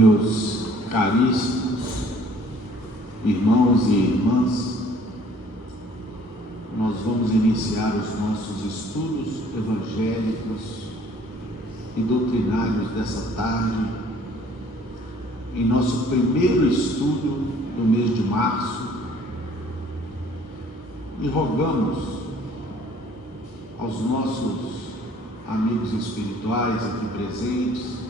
Meus caríssimos irmãos e irmãs, nós vamos iniciar os nossos estudos evangélicos e doutrinários dessa tarde, em nosso primeiro estudo do mês de março, e rogamos aos nossos amigos espirituais aqui presentes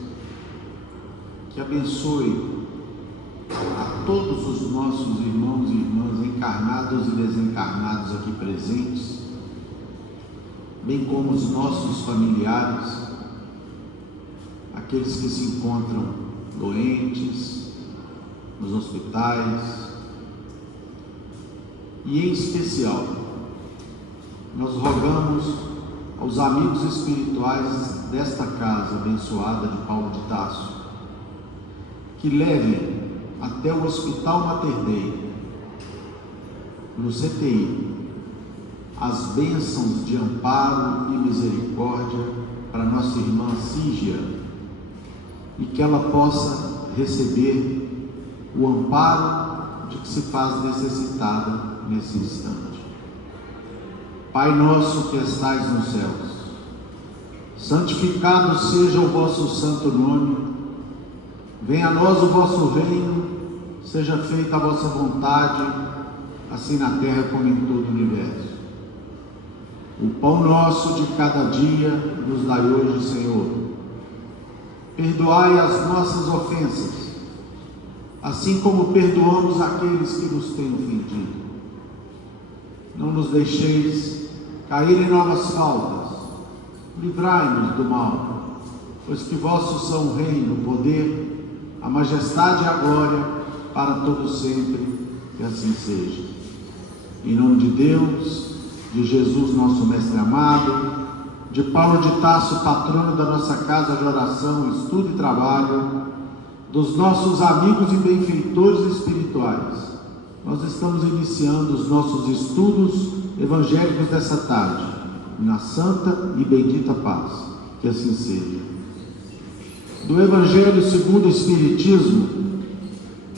que abençoe a todos os nossos irmãos e irmãs encarnados e desencarnados aqui presentes, bem como os nossos familiares, aqueles que se encontram doentes, nos hospitais, e em especial, nós rogamos aos amigos espirituais desta casa abençoada de Paulo de Tarso, que levem até o Hospital Mater Dei, no CTI, as bênçãos de amparo e misericórdia para nossa irmã Cígia, e que ela possa receber o amparo de que se faz necessitada nesse instante. Pai nosso que estais nos céus, santificado seja o vosso santo nome. Venha a nós o vosso reino, seja feita a vossa vontade, assim na terra como em todo o universo. O pão nosso de cada dia nos dai hoje, Senhor. Perdoai as nossas ofensas, assim como perdoamos aqueles que nos têm ofendido. Não nos deixeis cair em novas faltas, livrai-nos do mal, pois que vossos são o reino, o poder, a majestade e a glória para todos sempre, que assim seja. Em nome de Deus, de Jesus nosso mestre amado, de Paulo de Tarso, patrono da nossa casa de oração, estudo e trabalho, dos nossos amigos e benfeitores espirituais, nós estamos iniciando os nossos estudos evangélicos dessa tarde, na santa e bendita paz, que assim seja. Do Evangelho segundo o Espiritismo,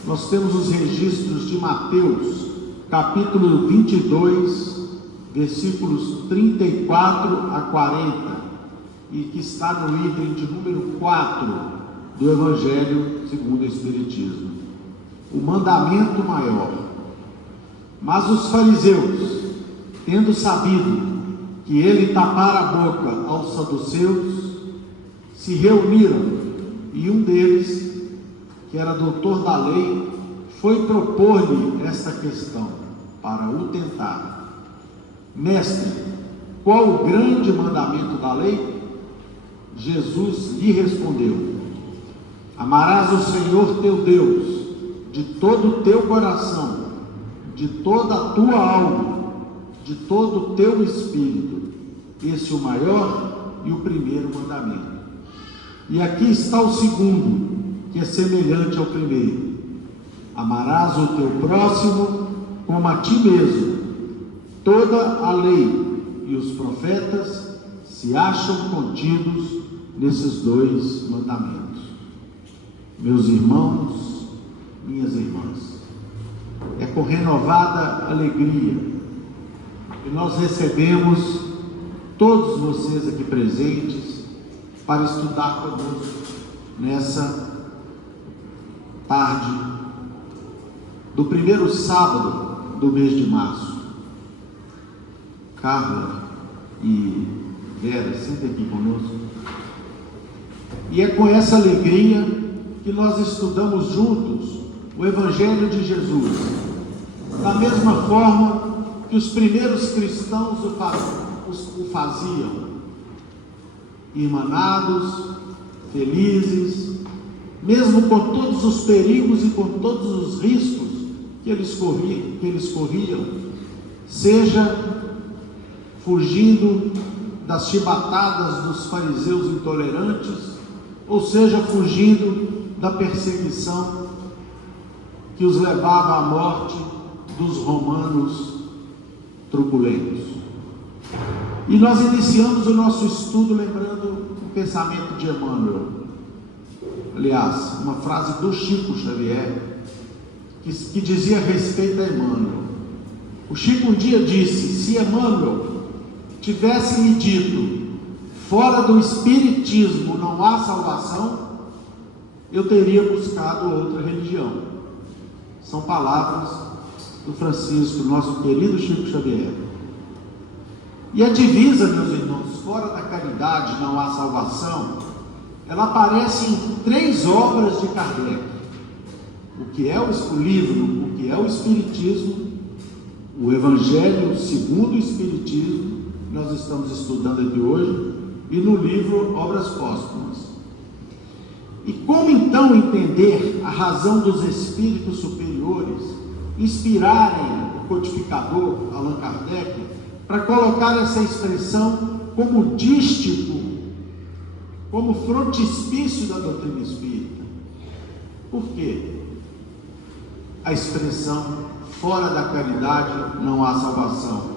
nós temos os registros de Mateus, capítulo 22, versículos 34 a 40, e que está no item de número 4 do Evangelho segundo o Espiritismo. O mandamento maior. Mas os fariseus, tendo sabido que ele tapara a boca aos saduceus, se reuniram, e um deles, que era doutor da lei, foi propor-lhe esta questão, para o tentar. Mestre, qual o grande mandamento da lei? Jesus lhe respondeu: amarás o Senhor teu Deus de todo o teu coração, de toda a tua alma, de todo o teu espírito. Esse é o maior e o primeiro mandamento. E aqui está o segundo, que é semelhante ao primeiro: amarás o teu próximo como a ti mesmo. Toda a lei e os profetas se acham contidos nesses dois mandamentos. Meus irmãos, minhas irmãs, é com renovada alegria que nós recebemos todos vocês aqui presentes para estudar conosco nessa tarde do primeiro sábado do mês de março. Carla e Vera, sentem aqui conosco. E é com essa alegria que nós estudamos juntos o Evangelho de Jesus, da mesma forma que os primeiros cristãos o faziam, irmanados, felizes, mesmo com todos os perigos e com todos os riscos que eles corriam, seja fugindo das chibatadas dos fariseus intolerantes, ou seja, fugindo da perseguição que os levava à morte dos romanos truculentos. E nós iniciamos o nosso estudo lembrando o pensamento de Emmanuel. aliás, uma frase do Chico Xavier, que dizia respeito a Emmanuel. O Chico um dia disse: se Emmanuel tivesse me dito, fora do espiritismo não há salvação, eu teria buscado outra religião. São palavras do Francisco, nosso querido Chico Xavier. E a divisa, meus irmãos, fora da caridade não há salvação, ela aparece em 3 obras de Kardec: o que é o livro, o que é o Espiritismo, o Evangelho segundo o Espiritismo, que nós estamos estudando aqui hoje, e no livro Obras Póstumas. E como então entender a razão dos espíritos superiores inspirarem o codificador Allan Kardec para colocar essa expressão como dístico, como frontispício da doutrina espírita? Por quê? A expressão fora da caridade não há salvação.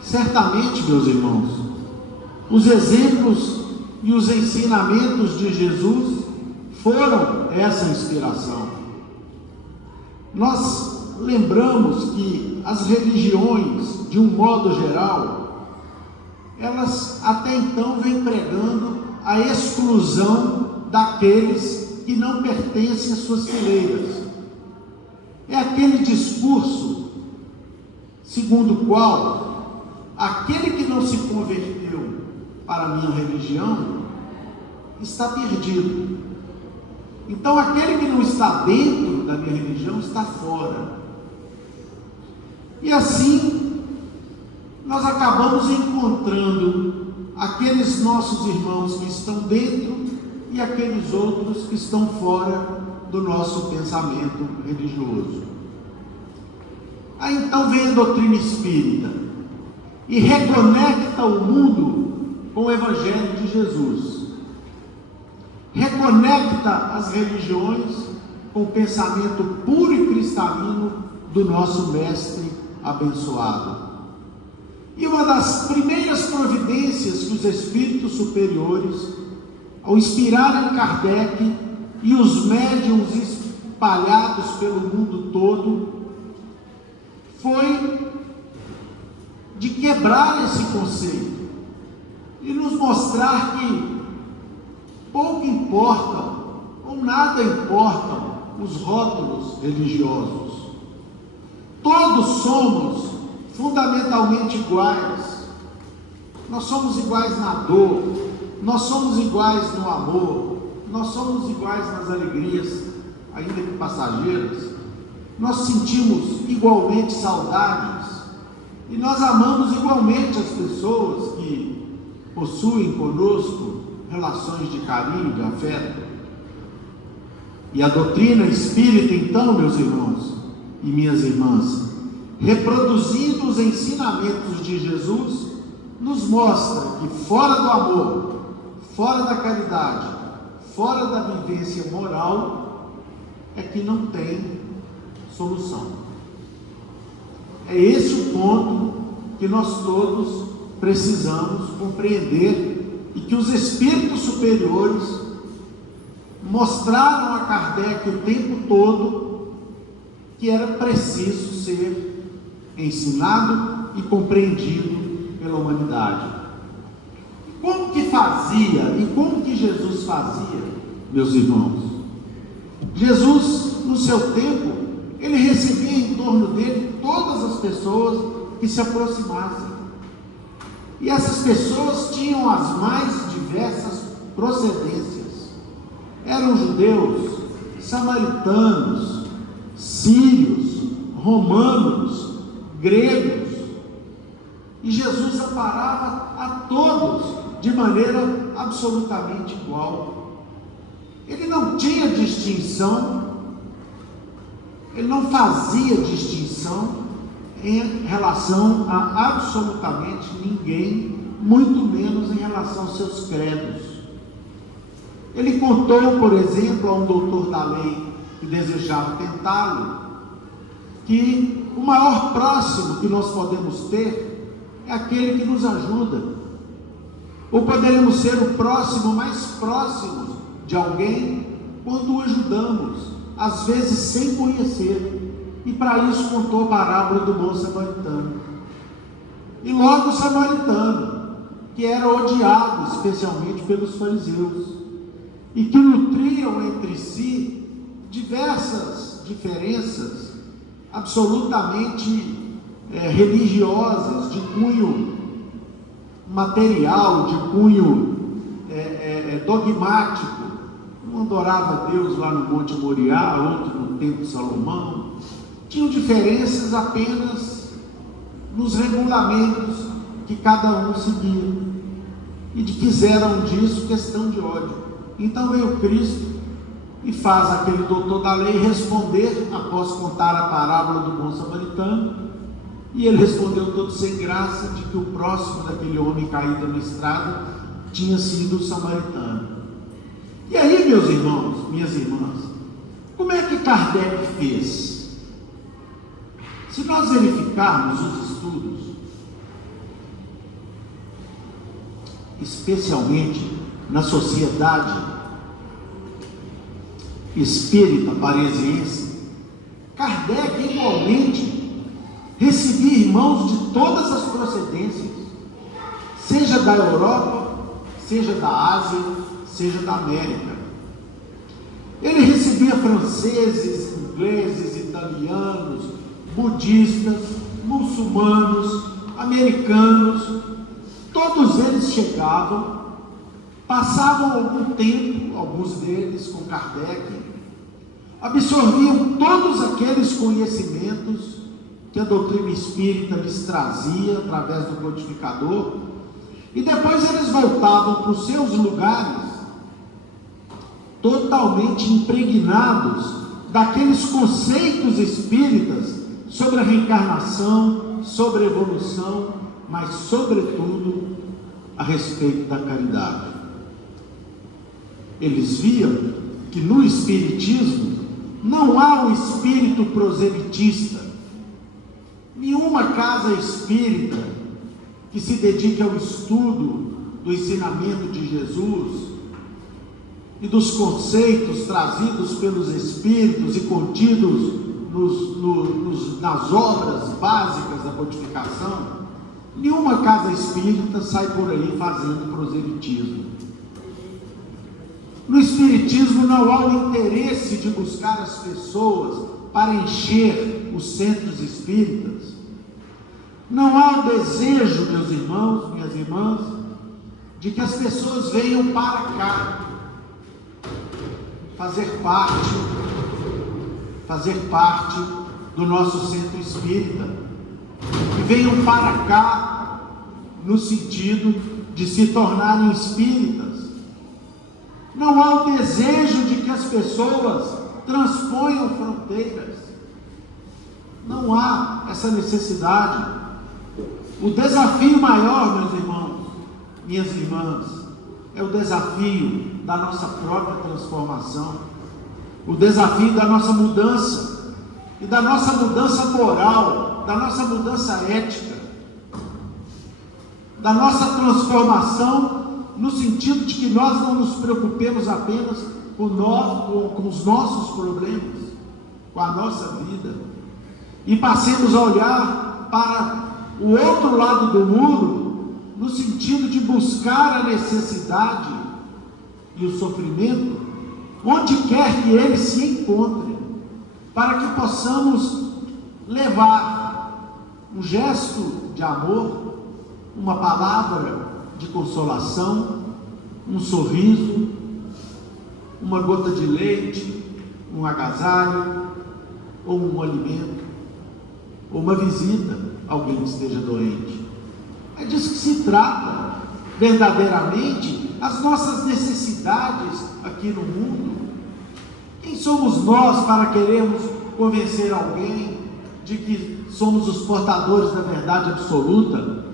Certamente, meus irmãos, os exemplos e os ensinamentos de Jesus foram essa inspiração. Nós lembramos que as religiões, de um modo geral, elas até então vêm pregando a exclusão daqueles que não pertencem às suas fileiras. É aquele discurso segundo o qual aquele que não se converteu para a minha religião está perdido. Então aquele que não está dentro da minha religião está fora. E assim nós acabamos encontrando aqueles nossos irmãos que estão dentro e aqueles outros que estão fora do nosso pensamento religioso. Aí então vem a doutrina espírita e reconecta o mundo com o Evangelho de Jesus, reconecta as religiões com o pensamento puro e cristalino do nosso mestre abençoado. E uma das primeiras providências que os espíritos superiores, ao inspirarem Kardec e os médiuns espalhados pelo mundo todo, foi de quebrar esse conceito e nos mostrar que pouco importam ou nada importam os rótulos religiosos. Todos somos fundamentalmente iguais. Nós somos iguais na dor, nós somos iguais no amor, nós somos iguais nas alegrias, ainda que passageiras. Nós sentimos igualmente saudades e nós amamos igualmente as pessoas que possuem conosco relações de carinho, de afeto. E a doutrina espírita, então, meus irmãos e minhas irmãs, reproduzindo os ensinamentos de Jesus, nos mostra que fora do amor, fora da caridade, fora da vivência moral, é que não tem solução. É esse o ponto que nós todos precisamos compreender e que os espíritos superiores mostraram a Kardec o tempo todo que era preciso ser ensinado e compreendido pela humanidade. Como que fazia e como que Jesus fazia, meus irmãos? Jesus, no seu tempo, ele recebia em torno dele todas as pessoas que se aproximassem. E essas pessoas tinham as mais diversas procedências. Eram judeus, samaritanos, sírios, romanos, gregos. E Jesus amparava a todos de maneira absolutamente igual. Ele não tinha distinção, ele não fazia distinção em relação a absolutamente ninguém, muito menos em relação aos seus credos. Ele contou, por exemplo, a um doutor da lei que desejava tentá-lo, que o maior próximo que nós podemos ter é aquele que nos ajuda, ou poderemos ser o próximo mais próximo de alguém quando o ajudamos, às vezes sem conhecer. E para isso contou a parábola do bom samaritano. E logo o samaritano, que era odiado especialmente pelos fariseus, e que nutriam entre si diversas diferenças absolutamente religiosas, de cunho material, de cunho dogmático. Um adorava Deus lá no Monte Moriá, outro no Templo de Salomão. Tinham diferenças apenas nos regulamentos que cada um seguia, e fizeram disso questão de ódio. Então veio Cristo e faz aquele doutor da lei responder, após contar a parábola do bom samaritano, e ele respondeu todo sem graça, de que o próximo daquele homem caído na estrada tinha sido o samaritano. E aí, meus irmãos, minhas irmãs, como é que Kardec fez? Se nós verificarmos os estudos, especialmente na Sociedade Espírita Parisiense, Kardec igualmente recebia irmãos de todas as procedências, seja da Europa, seja da Ásia, seja da América. Ele recebia franceses, ingleses, italianos, budistas, muçulmanos, americanos. Todos eles chegavam, passavam algum tempo, alguns deles com Kardec, absorviam todos aqueles conhecimentos que a doutrina espírita lhes trazia através do codificador, e depois eles voltavam para os seus lugares totalmente impregnados daqueles conceitos espíritas sobre a reencarnação, sobre a evolução, mas sobretudo a respeito da caridade. Eles viam que no Espiritismo não há um espírito proselitista, nenhuma casa espírita que se dedique ao estudo do ensinamento de Jesus e dos conceitos trazidos pelos Espíritos e contidos nas obras básicas da codificação. Nenhuma casa espírita sai por aí fazendo proselitismo. No Espiritismo não há o interesse de buscar as pessoas para encher os centros espíritas. Não há o desejo, meus irmãos, minhas irmãs, de que as pessoas venham para cá fazer parte do nosso centro espírita, que venham para cá no sentido de se tornarem espíritas. Não há o desejo de que as pessoas transponham fronteiras. Não há essa necessidade. O desafio maior, meus irmãos, minhas irmãs, é o desafio da nossa própria transformação, o desafio da nossa mudança, e da nossa mudança moral, da nossa mudança ética, da nossa transformação, no sentido de que nós não nos preocupemos apenas com os nossos problemas, com a nossa vida, e passemos a olhar para o outro lado do muro, no sentido de buscar a necessidade e o sofrimento, onde quer que ele se encontre, para que possamos levar um gesto de amor, uma palavra de consolação, um sorriso, uma gota de leite, um agasalho, ou um alimento, ou uma visita a alguém que esteja doente. É disso que se trata, verdadeiramente, as nossas necessidades aqui no mundo. Quem somos nós para querermos convencer alguém de que somos os portadores da verdade absoluta?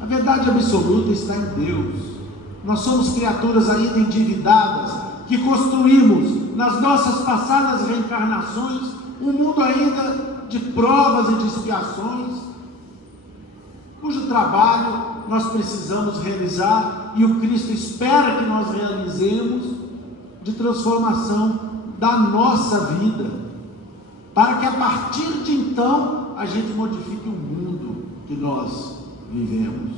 A verdade absoluta está em Deus. Nós somos criaturas ainda endividadas, que construímos nas nossas passadas reencarnações um mundo ainda de provas e de expiações, cujo trabalho nós precisamos realizar, e o Cristo espera que nós realizemos de transformação da nossa vida, para que a partir de então a gente modifique o mundo que nós vivemos.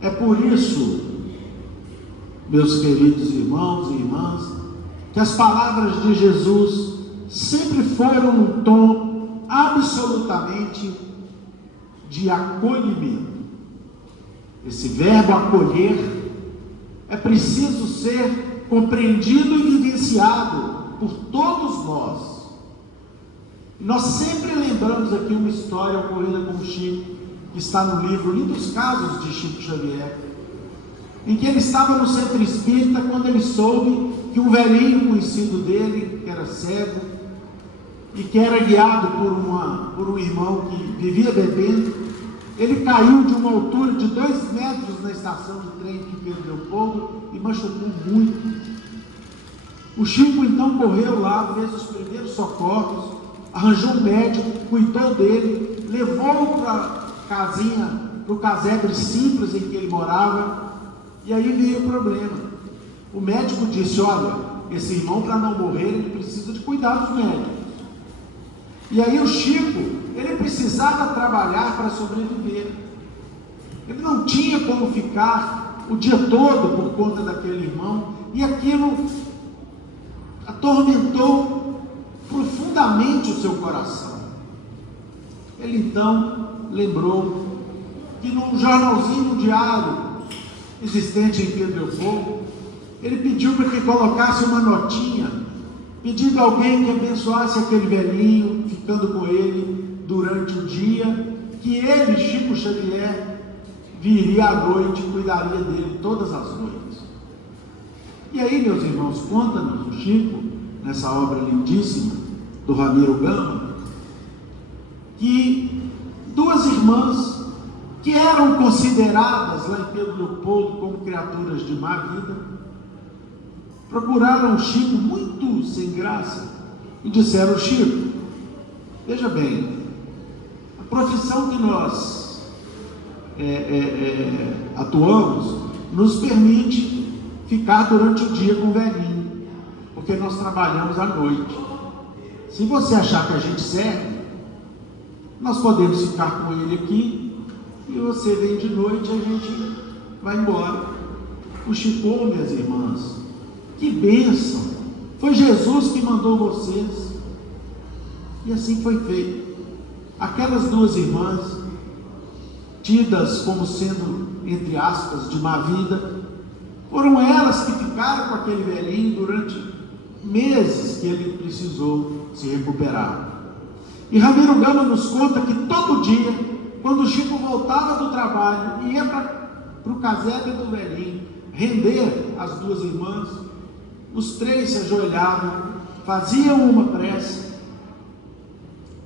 É por isso, meus queridos irmãos e irmãs, que as palavras de Jesus sempre foram um tom absolutamente de acolhimento. Esse verbo acolher é preciso ser compreendido e vivenciado por todos nós. Nós sempre lembramos aqui uma história ocorrida com o Chico, que está no livro Lindos Casos de Chico Xavier, em que ele estava no centro espírita quando ele soube que um velhinho conhecido dele, que era cego, e que era guiado por um irmão que vivia bebendo, ele caiu de uma altura de 2 metros na estação de trem de Pedro Leopoldo e machucou muito. O Chico então correu lá, fez os primeiros socorros, arranjou um médico, cuidou dele, levou-o para a casinha, para o casebre simples em que ele morava, e aí veio o problema. O médico disse: olha, esse irmão, para não morrer, ele precisa de cuidados médicos. E aí o Chico, ele precisava trabalhar para sobreviver. Ele não tinha como ficar o dia todo por conta daquele irmão, e aquilo atormentou profundamente o seu coração. Ele então lembrou que num jornalzinho, no diário existente em Pedro Leopoldo, ele pediu para que colocasse uma notinha, pedindo a alguém que abençoasse aquele velhinho, ficando com ele durante o dia, que ele, Chico Xavier, viria à noite e cuidaria dele todas as noites. E aí, meus irmãos, conta-nos o Chico, nessa obra lindíssima do Ramiro Gama, que 2 irmãs que eram consideradas lá em Pedro Leopoldo como criaturas de má vida, procuraram o Chico muito sem graça e disseram: Chico, veja bem, a profissão que nós atuamos nos permite ficar durante o dia com o velhinho, porque nós trabalhamos à noite. Se você achar que a gente serve, nós podemos ficar com ele aqui, e você vem de noite e a gente vai embora. O Chico: minhas irmãs, que bênção! Foi Jesus que mandou vocês. E assim foi feito. Aquelas 2 irmãs, tidas como sendo, entre aspas, de má vida, foram elas que ficaram com aquele velhinho durante meses que ele precisou se recuperar. E Ramiro Gama nos conta que todo dia, quando o Chico voltava do trabalho e ia para o casebre do velhinho render as 2 irmãs, os 3 se ajoelhavam, faziam uma prece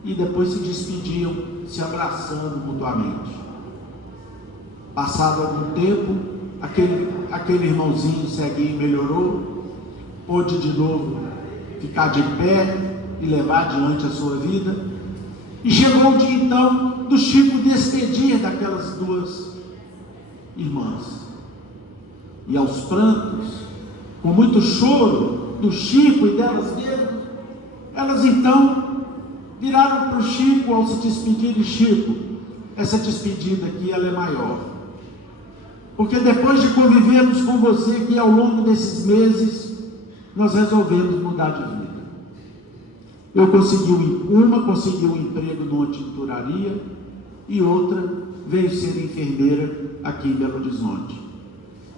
e depois se despediam, se abraçando mutuamente. Passado algum tempo, aquele irmãozinho ceguinho melhorou, pôde de novo ficar de pé e levar adiante a sua vida. E chegou o dia então do Chico despedir daquelas 2 irmãs. E aos prantos, com muito choro do Chico e delas mesmas, elas então viraram para o Chico ao se despedirem: Chico, essa despedida aqui ela é maior, porque depois de convivermos com você aqui ao longo desses meses, nós resolvemos mudar de vida. Uma conseguiu um emprego numa tinturaria e outra veio ser enfermeira aqui em Belo Horizonte.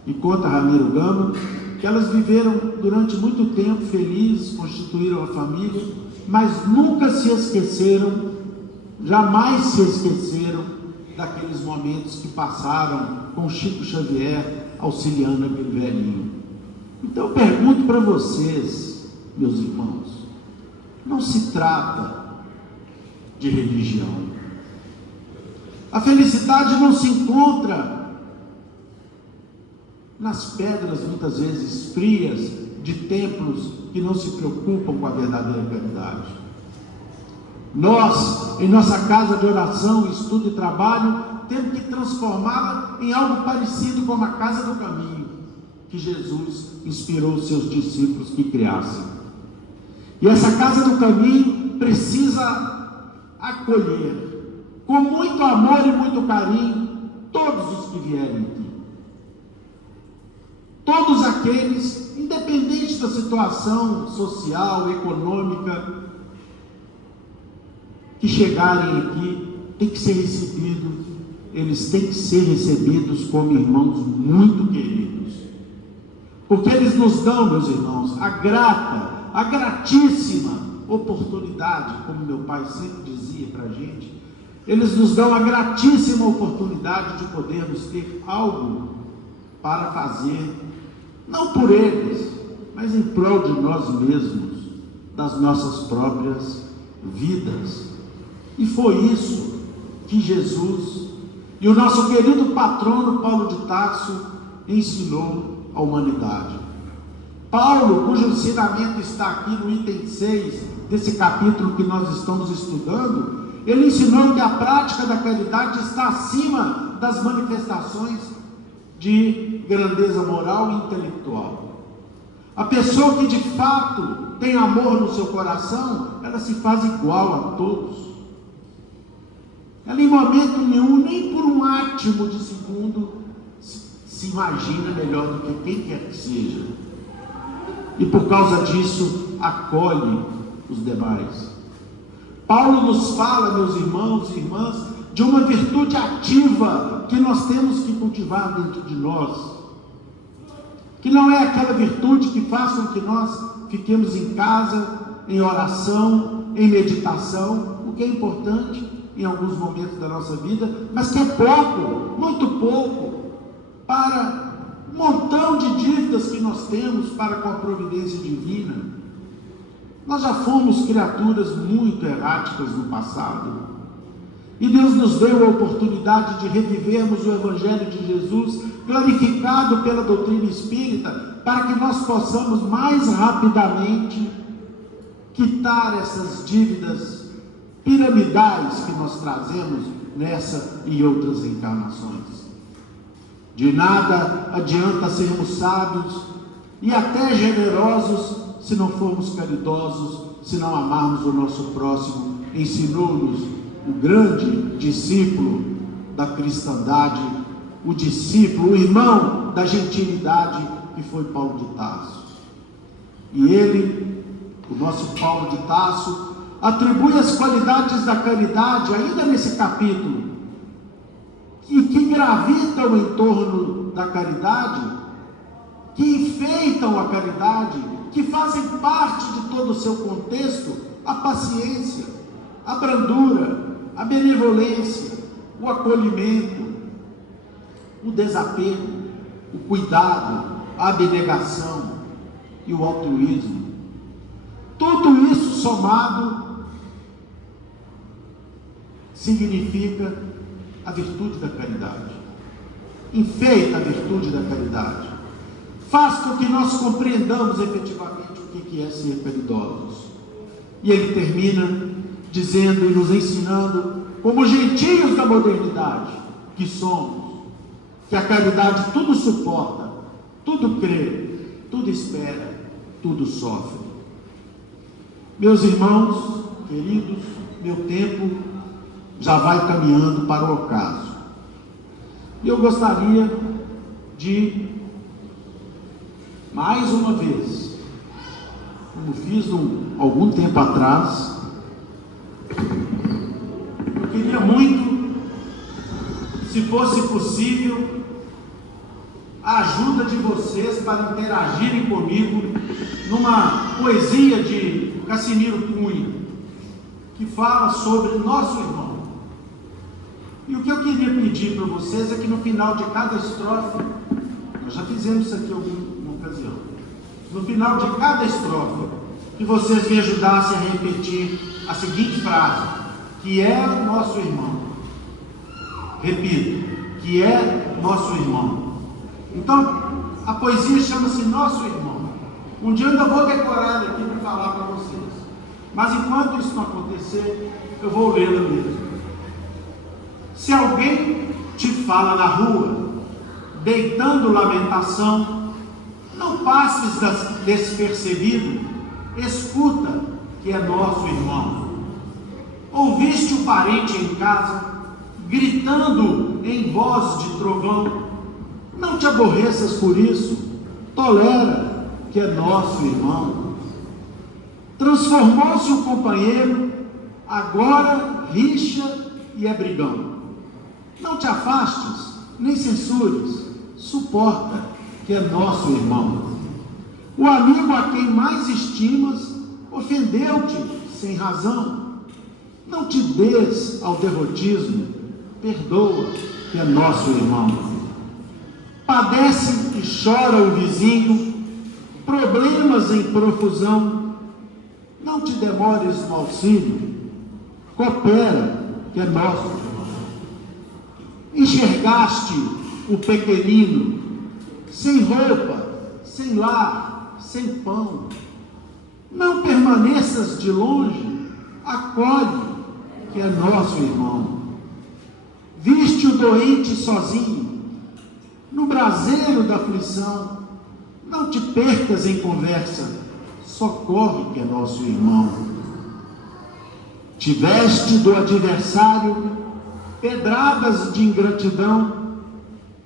E conta Ramiro Gama que elas viveram durante muito tempo felizes, constituíram a família, mas nunca se esqueceram, jamais se esqueceram daqueles momentos que passaram com Chico Xavier auxiliando aquele velhinho. Então eu pergunto para vocês, meus irmãos, não se trata de religião. A felicidade não se encontra nas pedras muitas vezes frias de templos que não se preocupam com a verdadeira caridade. Nós, em nossa casa de oração, estudo e trabalho, temos que transformá-la em algo parecido com a casa do caminho, que Jesus inspirou os seus discípulos que criassem. E essa casa do caminho precisa acolher, com muito amor e muito carinho, todos os que vierem aqui. Todos aqueles, independente da situação social, econômica, que chegarem aqui, tem que ser recebidos, eles têm que ser recebidos como irmãos muito queridos. Porque eles nos dão, meus irmãos, a gratíssima oportunidade, como meu pai sempre dizia para a gente, eles nos dão a gratíssima oportunidade de podermos ter algo para fazer, não por eles, mas em prol de nós mesmos, das nossas próprias vidas. E foi isso que Jesus e o nosso querido patrono Paulo de Tarso ensinou à humanidade. Paulo, cujo ensinamento está aqui no item 6 desse capítulo que nós estamos estudando, ele ensinou que a prática da caridade está acima das manifestações de grandeza moral e intelectual. A pessoa que de fato tem amor no seu coração, ela se faz igual a todos. Ela em momento nenhum, nem por um átimo de segundo, se imagina melhor do que quem quer que seja. E por causa disso, acolhe os demais. Paulo nos fala, meus irmãos e irmãs, de uma virtude ativa que nós temos que cultivar dentro de nós. Que não é aquela virtude que faz com que nós fiquemos em casa, em oração, em meditação, o que é importante em alguns momentos da nossa vida, mas que é pouco, muito pouco, para um montão de dívidas que nós temos para com a providência divina. Nós já fomos criaturas muito erráticas no passado, e Deus nos deu a oportunidade de revivermos o Evangelho de Jesus, clarificado pela doutrina espírita, para que nós possamos mais rapidamente quitar essas dívidas piramidais que nós trazemos nessa e outras encarnações. De nada adianta sermos sábios e até generosos se não formos caridosos, se não amarmos o nosso próximo. Ensinou-nos o grande discípulo da cristandade, o discípulo, o irmão da gentilidade, que foi Paulo de Tarso. E ele, o nosso Paulo de Tarso, atribui as qualidades da caridade, ainda nesse capítulo, que gravitam em torno da caridade, que enfeitam a caridade, que fazem parte de todo o seu contexto, a paciência, a brandura, a benevolência, o acolhimento, o desapego, o cuidado, a abnegação e o altruísmo. Tudo isso somado significa a virtude da caridade, enfeita a virtude da caridade, faz com que nós compreendamos efetivamente o que é ser caridosos. E ele termina dizendo e nos ensinando, como gentios da modernidade que somos, que a caridade tudo suporta, tudo crê, tudo espera, tudo sofre. Meus irmãos queridos, meu tempo já vai caminhando para o ocaso. E eu gostaria de, mais uma vez, como fiz algum tempo atrás, eu queria muito, se fosse possível, a ajuda de vocês para interagirem comigo numa poesia de Cassimiro Cunha, que fala sobre nosso irmão. E o que eu queria pedir para vocês é que no final de cada estrofe, nós já fizemos isso aqui em alguma ocasião, no final de cada estrofe, que vocês me ajudassem a repetir a seguinte frase, que é nosso irmão. Repito, que é nosso irmão. Então, a poesia chama-se Nosso Irmão. Um dia eu ainda vou decorar aqui para falar para vocês, mas enquanto isso não acontecer, eu vou lê-la mesmo. Se alguém te fala na rua, deitando lamentação, Não passes despercebido, escuta que é nosso irmão. Ouviste o parente em casa, gritando em voz de trovão. Não te aborreças por isso, tolera que é nosso irmão. Transformou-se o companheiro, agora rixa e é brigão. Não te afastes, nem censures, suporta que é nosso irmão. O amigo a quem mais estimas ofendeu-te sem razão. Não te des ao derrotismo, perdoa que é nosso irmão. Padece e chora o vizinho, problemas em profusão. Não te demores no auxílio, coopera que é nosso irmão. Enxergaste o pequenino, sem roupa, sem lar, sem pão. Não permaneças de longe, acolhe que é nosso irmão. Viste o doente sozinho, no braseiro da aflição. Não te percas em conversa, socorre que é nosso irmão. Tiveste do adversário pedradas de ingratidão,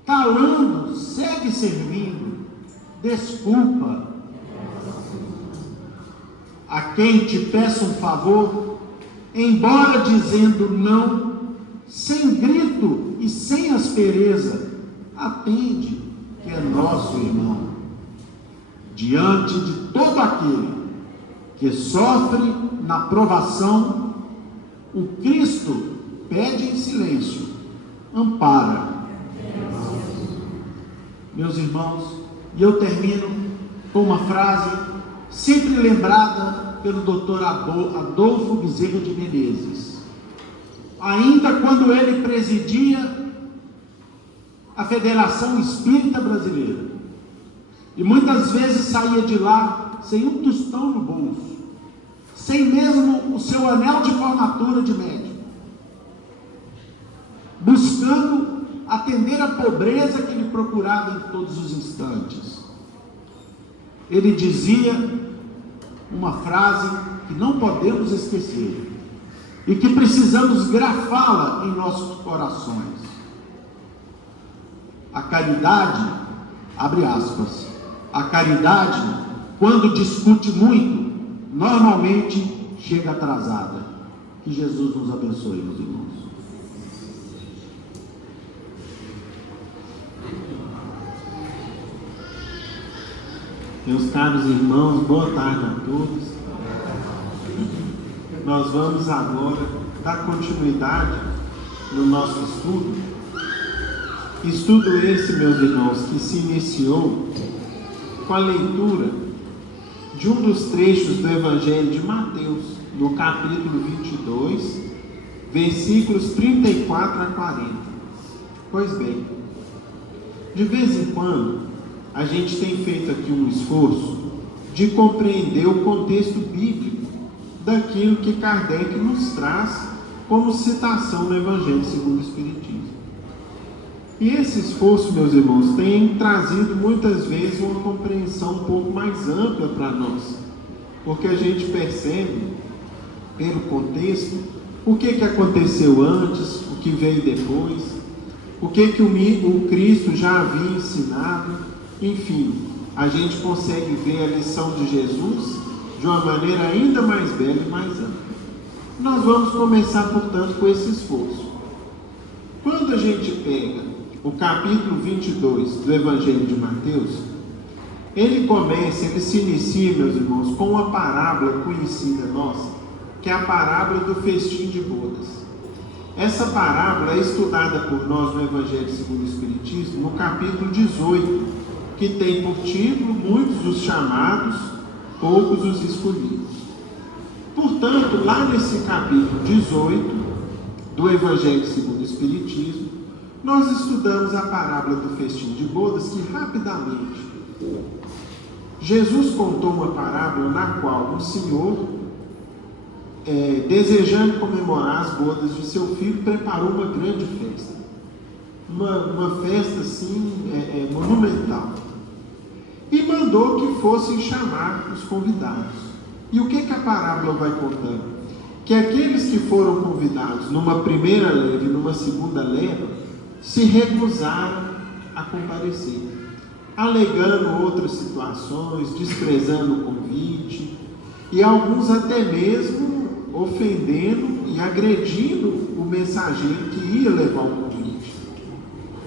calando, segue servindo, desculpa. A quem te peça um favor, embora dizendo não, sem grito e sem aspereza, atende que é nosso irmão. Diante de todo aquele que sofre na provação, o Cristo pede em silêncio, ampara. Meus irmãos, e eu termino com uma frase sempre lembrada pelo Dr. Adolfo Bezerra de Menezes, ainda quando ele presidia a Federação Espírita Brasileira, e muitas vezes saía de lá sem um tostão no bolso, sem mesmo o seu anel de formatura de médico, buscando atender a pobreza que ele procurava em todos os instantes. Ele dizia uma frase que não podemos esquecer e que precisamos grafá-la em nossos corações. A caridade, abre aspas, a caridade, quando discute muito, normalmente chega atrasada. Que Jesus nos abençoe, meus irmãos. Meus caros irmãos, boa tarde a todos. Nós vamos agora dar continuidade no nosso estudo. Estudo esse, meus irmãos, que se iniciou com a leitura de um dos trechos do Evangelho de Mateus, no capítulo 22, versículos 34 a 40. Pois bem, de vez em quando, a gente tem feito aqui um esforço de compreender o contexto bíblico daquilo que Kardec nos traz como citação no Evangelho segundo o Espiritismo. E esse esforço, meus irmãos, tem trazido muitas vezes uma compreensão um pouco mais ampla para nós, porque a gente percebe, pelo contexto, o que aconteceu antes, o que veio depois, o que o Cristo já havia ensinado. Enfim, a gente consegue ver a lição de Jesus de uma maneira ainda mais bela e mais ampla. Nós vamos começar, portanto, com esse esforço. Quando a gente pega o capítulo 22 do Evangelho de Mateus, ele se inicia, meus irmãos, com uma parábola conhecida nossa, que é a parábola do festim de bodas. Essa parábola é estudada por nós no Evangelho segundo o Espiritismo, no capítulo 18, que tem por título muitos os chamados, poucos os escolhidos. Portanto, lá nesse capítulo 18 do Evangelho segundo o Espiritismo, nós estudamos a parábola do festim de bodas, que rapidamente Jesus contou uma parábola na qual um senhor, desejando comemorar as bodas de seu filho, preparou uma grande festa. Uma festa assim, monumental. e mandou que fossem chamar os convidados. E o que a parábola vai contando? Que aqueles que foram convidados numa primeira leva e numa segunda leva se recusaram a comparecer, alegando outras situações, desprezando o convite, e alguns até mesmo ofendendo e agredindo o mensageiro que ia levar o convite.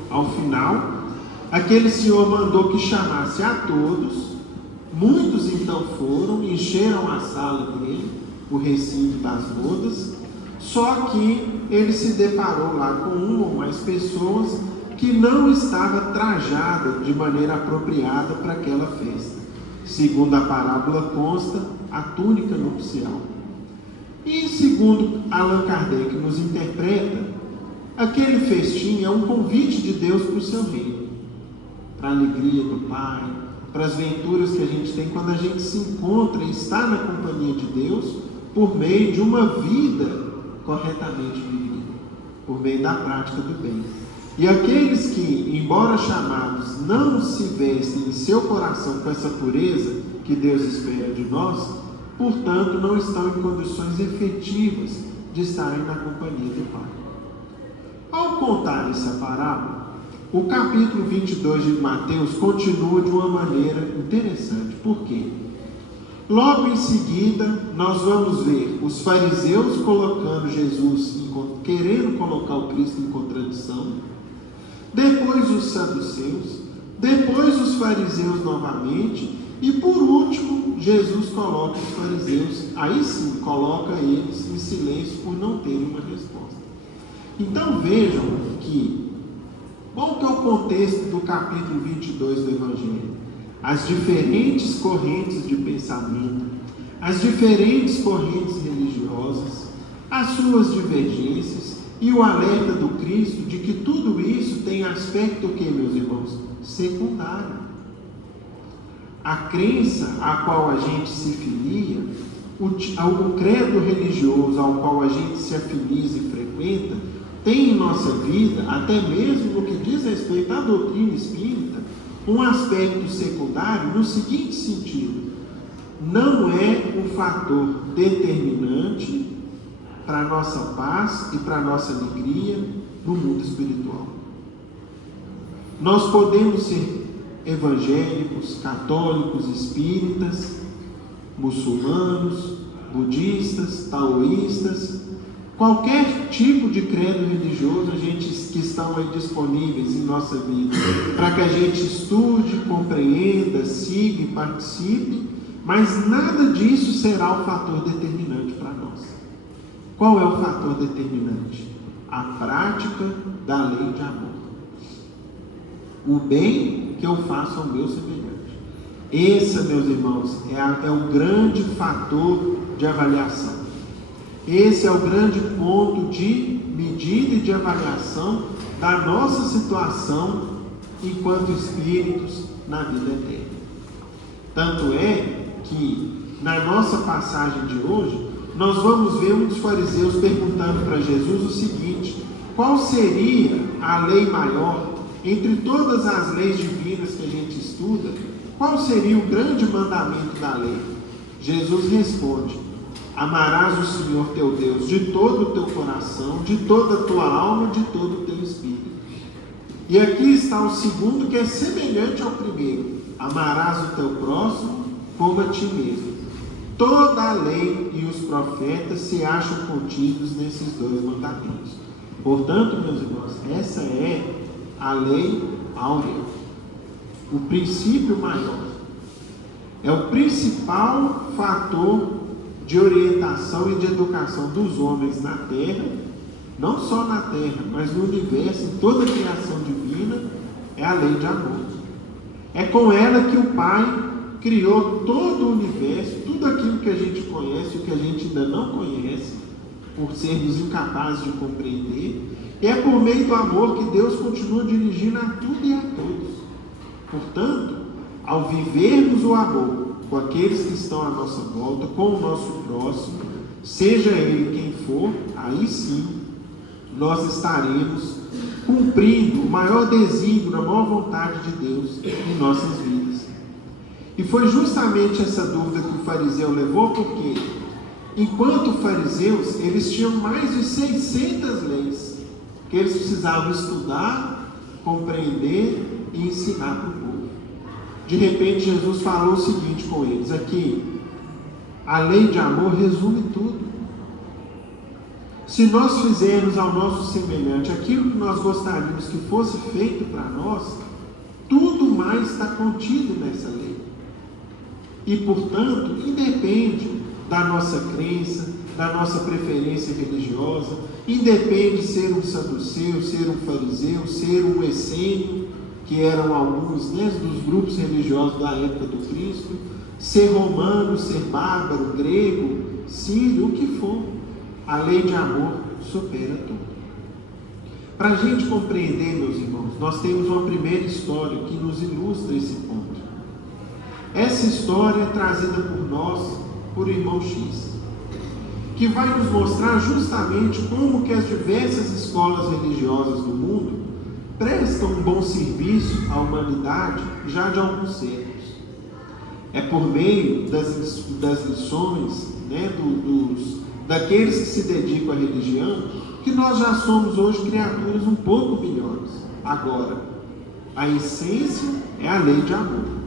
Ao final, aquele senhor mandou que chamasse a todos. Muitos então foram, encheram a sala dele, o recinto das bodas, só que ele se deparou lá com uma ou mais pessoas que não estava trajada de maneira apropriada para aquela festa. Segundo a parábola consta, a túnica nupcial. E segundo Allan Kardec nos interpreta, aquele festim é um convite de Deus para o seu reino, para a alegria do Pai, para as venturas que a gente tem quando a gente se encontra e está na companhia de Deus por meio de uma vida corretamente vivida, por meio da prática do bem. E aqueles que, embora chamados, não se vestem em seu coração com essa pureza que Deus espera de nós, portanto, não estão em condições efetivas de estarem na companhia do Pai. Ao contar essa parábola, o capítulo 22 de Mateus continua de uma maneira interessante. Por quê? Logo em seguida, nós vamos ver os fariseus colocando Jesus, querendo colocar o Cristo em contradição, depois os saduceus, depois os fariseus novamente, e por último, Jesus coloca os fariseus, aí sim, coloca eles em silêncio por não terem uma resposta. Então vejam que, qual que é o contexto do capítulo 22 do Evangelho? As diferentes correntes de pensamento, as diferentes correntes religiosas, as suas divergências e o alerta do Cristo de que tudo isso tem aspecto que, meus irmãos, secundário. A crença a qual a gente se filia, o credo religioso ao qual a gente se afiliza e frequenta, tem em nossa vida, até mesmo no que diz respeito à doutrina espírita, um aspecto secundário no seguinte sentido: não é um fator determinante para a nossa paz e para a nossa alegria no mundo espiritual. Nós podemos ser evangélicos, católicos, espíritas, muçulmanos, budistas, taoístas, qualquer tipo de credo religioso que estão aí disponíveis em nossa vida, para que a gente estude, compreenda, siga e participe, mas nada disso será o fator determinante para nós. Qual é o fator determinante? A prática da lei de amor. O bem que eu faço ao meu semelhante. Esse, meus irmãos, é o grande fator de avaliação. Esse é o grande ponto de medida e de avaliação da nossa situação enquanto espíritos na vida eterna. Tanto é que, na nossa passagem de hoje, nós vamos ver um dos fariseus perguntando para Jesus o seguinte: qual seria a lei maior entre todas as leis divinas que a gente estuda? Qual seria o grande mandamento da lei? Jesus responde: amarás o Senhor teu Deus de todo o teu coração, de toda a tua alma, de todo o teu espírito. E aqui está o segundo, que é semelhante ao primeiro: amarás o teu próximo como a ti mesmo. Toda a lei e os profetas se acham contidos nesses dois mandamentos. Portanto, meus irmãos, essa é a lei áurea, o princípio maior. É o principal fator de orientação e de educação dos homens na Terra, não só na Terra, mas no universo, em toda a criação divina, é a lei de amor. É com ela que o Pai criou todo o universo, tudo aquilo que a gente conhece, o que a gente ainda não conhece, por sermos incapazes de compreender. E é por meio do amor que Deus continua dirigindo a tudo e a todos. Portanto, ao vivermos o amor com aqueles que estão à nossa volta, com o nosso próximo, seja ele quem for, aí sim nós estaremos cumprindo o maior desígnio, a maior vontade de Deus em nossas vidas. E foi justamente essa dúvida que o fariseu levou, porque, enquanto fariseus, eles tinham mais de 600 leis que eles precisavam estudar, compreender e ensinar para o povo. De repente, Jesus falou o seguinte com eles: aqui, a lei de amor resume tudo. Se nós fizermos ao nosso semelhante aquilo que nós gostaríamos que fosse feito para nós, tudo mais está contido nessa lei. E, portanto, independe da nossa crença, da nossa preferência religiosa, independe de ser um saduceu, ser um fariseu, ser um essênio, que eram alguns, né, dos grupos religiosos da época do Cristo, ser romano, ser bárbaro, grego, sírio, o que for, a lei de amor supera tudo. Para a gente compreender, meus irmãos, nós temos uma primeira história que nos ilustra esse ponto. Essa história é trazida por nós, por irmão X, que vai nos mostrar justamente como que as diversas escolas religiosas do mundo prestam um bom serviço à humanidade já de alguns séculos. É por meio das lições, né, daqueles que se dedicam à religião, que nós já somos hoje criaturas um pouco melhores. Agora, a essência é a lei de amor.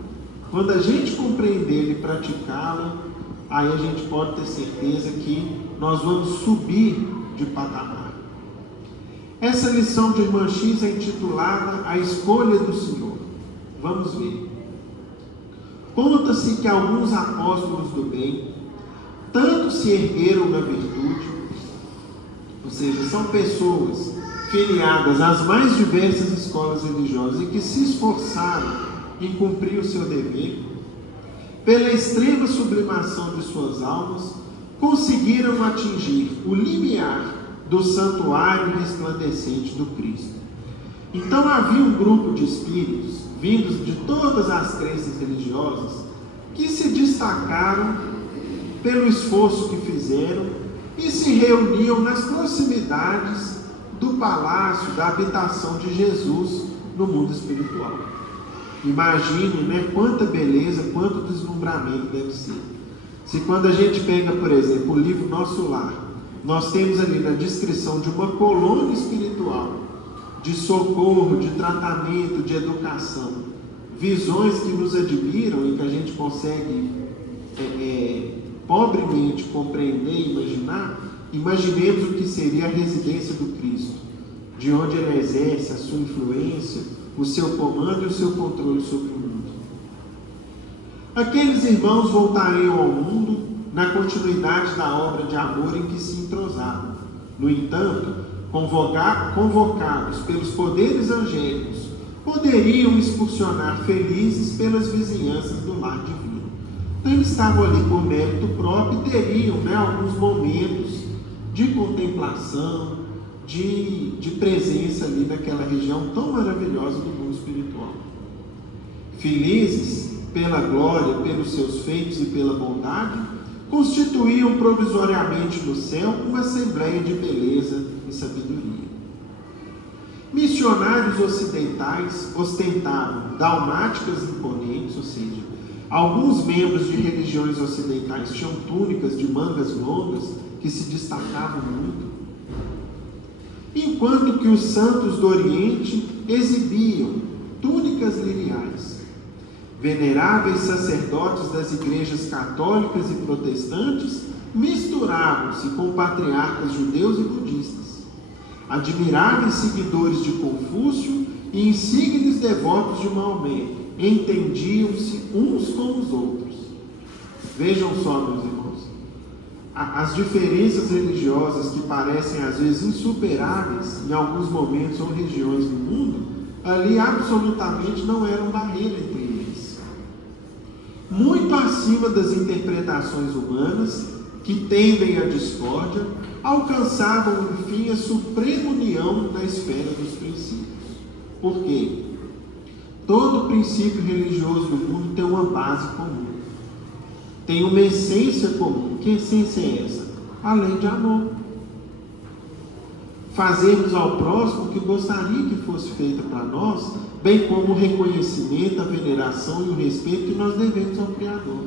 Quando a gente compreender e praticá-la, aí a gente pode ter certeza que nós vamos subir de patamar. Essa lição de irmã X é intitulada A Escolha do Senhor. Vamos ver. Conta-se que alguns apóstolos do bem tanto se ergueram na virtude, ou seja, são pessoas filiadas às mais diversas escolas religiosas e que se esforçaram em cumprir o seu dever, pela extrema sublimação de suas almas, conseguiram atingir o limiar do santuário resplandecente do Cristo. Então havia um grupo de espíritos, vindos de todas as crenças religiosas, que se destacaram pelo esforço que fizeram e se reuniam nas proximidades do palácio, da habitação de Jesus no mundo espiritual. Imagine, né, quanta beleza, quanto deslumbramento deve ser. Se quando a gente pega, por exemplo, o livro Nosso Lar, nós temos ali na descrição de uma colônia espiritual, de socorro, de tratamento, de educação, visões que nos admiram e que a gente consegue pobremente compreender e imaginar. Imaginemos o que seria a residência do Cristo, de onde ele exerce a sua influência, o seu comando e o seu controle sobre o mundo. Aqueles irmãos voltariam ao mundo na continuidade da obra de amor em que se entrosaram. No entanto, convocados pelos poderes angélicos, poderiam excursionar felizes pelas vizinhanças do lar divino. Então, eles estavam ali por mérito próprio e teriam, né, alguns momentos de contemplação, de presença ali naquela região tão maravilhosa do mundo espiritual. Felizes pela glória, pelos seus feitos e pela bondade, constituíam provisoriamente no céu uma assembleia de beleza e sabedoria. Missionários ocidentais ostentavam dalmáticas imponentes, ou seja, alguns membros de religiões ocidentais tinham túnicas de mangas longas que se destacavam muito, enquanto que os santos do Oriente exibiam túnicas liriais. Veneráveis sacerdotes das igrejas católicas e protestantes misturavam-se com patriarcas judeus e budistas. Admiráveis seguidores de Confúcio e insígnios devotos de Maomé entendiam-se uns com os outros. Vejam só, meus irmãos, as diferenças religiosas que parecem às vezes insuperáveis em alguns momentos ou regiões do mundo, ali absolutamente não eram barreira entre eles. Muito acima das interpretações humanas, que tendem à discórdia, alcançavam, enfim, a suprema união na esfera dos princípios. Por quê? Todo princípio religioso do mundo tem uma base comum, tem uma essência comum. Que essência é essa? A lei de amor. fazermos ao próximo o que gostaria que fosse feito para nós, bem como o reconhecimento, a veneração e o respeito que nós devemos ao Criador.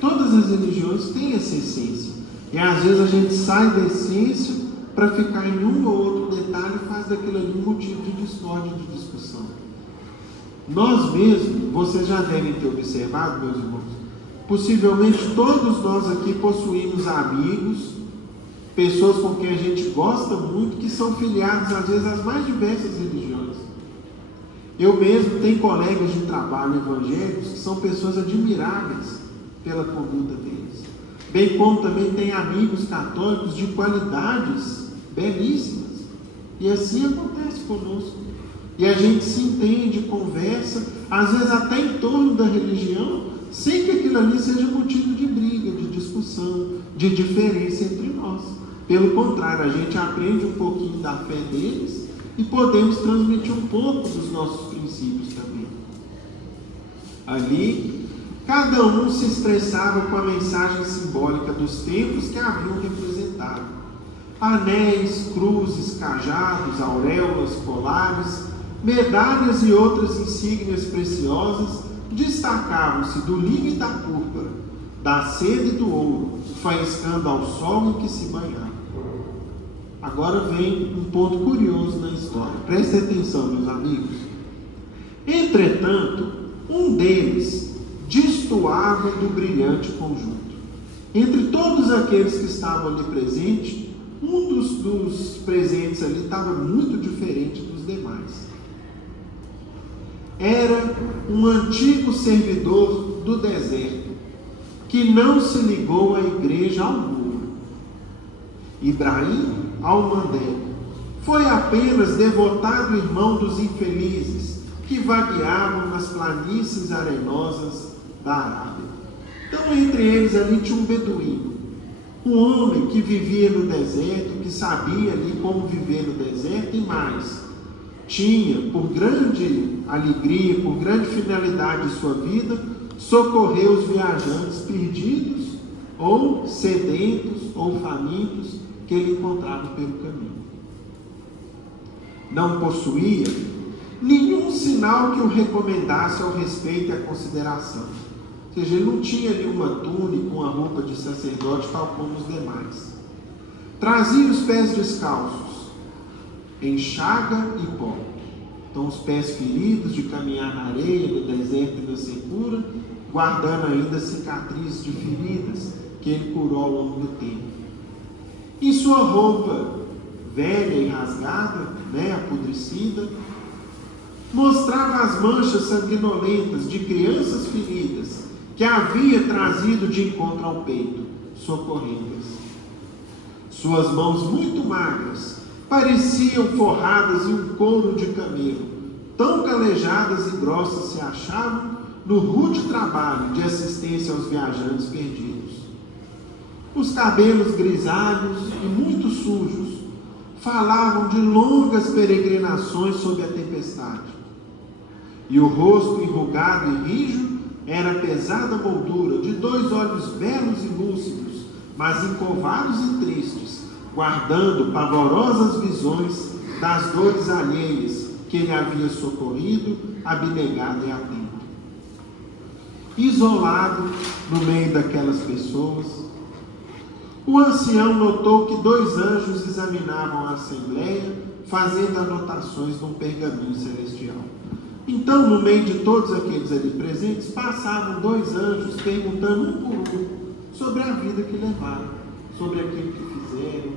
Todas as religiões têm essa essência, e às vezes a gente sai da essência para ficar em um ou outro detalhe e faz daquilo ali um motivo de discórdia e de discussão. Nós mesmos, vocês já devem ter observado, meus irmãos, possivelmente todos nós aqui possuímos amigos, pessoas com quem a gente gosta muito, que são filiados às vezes às mais diversas religiões. Eu mesmo tenho colegas de trabalho evangélicos que são pessoas admiráveis pela conduta deles, bem como também tem amigos católicos de qualidades belíssimas, e assim acontece conosco, e a gente se entende, conversa, às vezes até em torno da religião, sem que aquilo ali seja motivo de briga, de discussão, de diferença entre nós. Pelo contrário, a gente aprende um pouquinho da fé deles e podemos transmitir um pouco dos nossos princípios também. Ali, cada um se expressava com a mensagem simbólica dos templos que haviam representado. Anéis, cruzes, cajados, auréolas, colares, medalhas e outras insígnias preciosas destacavam-se do linho e da púrpura, da seda e do ouro, faiscando ao sol em que se banhava. Agora vem um ponto curioso na história. Prestem atenção, meus amigos. Entretanto, um deles destoava do brilhante conjunto. Entre todos aqueles que estavam ali presentes, um dos presentes ali estava muito diferente dos demais. Era um antigo servidor do deserto, que não se ligou à igreja alguma. Ibrahim Al-Mandeb foi apenas devotado irmão dos infelizes que vagueavam nas planícies arenosas da Arábia. Então, entre eles ali tinha um beduíno, um homem que vivia no deserto, que sabia ali como viver no deserto, e mais, tinha, por grande alegria, por grande finalidade de sua vida, socorrer os viajantes perdidos, ou sedentos, ou famintos, que ele encontrava pelo caminho. Não possuía nenhum sinal que o recomendasse ao respeito e à consideração. Ou seja, ele não tinha ali uma túnica, uma roupa de sacerdote, tal como os demais. Trazia os pés descalços, enxaga e pó. Então, os pés feridos de caminhar na areia, no deserto e na secura, guardando ainda cicatrizes de feridas que ele curou ao longo do tempo. E sua roupa velha e rasgada, apodrecida, mostrava as manchas sanguinolentas de crianças feridas que havia trazido de encontro ao peito, socorrendo-as. Suas mãos muito magras pareciam forradas em um couro de camelo, tão calejadas e grossas se achavam no rude trabalho de assistência aos viajantes perdidos. Os cabelos grisalhos e muito sujos falavam de longas peregrinações sob a tempestade. E o rosto enrugado e rijo era a pesada moldura de 2 olhos belos e lúcidos, mas encovados e tristes, guardando pavorosas visões das dores alheias que ele havia socorrido, abnegado e atento. Isolado no meio daquelas pessoas, o ancião notou que 2 anjos examinavam a assembleia, fazendo anotações num pergaminho celestial. Então, no meio de todos aqueles ali presentes, passavam 2 anjos perguntando um por um sobre a vida que levaram, sobre aquilo que fizeram,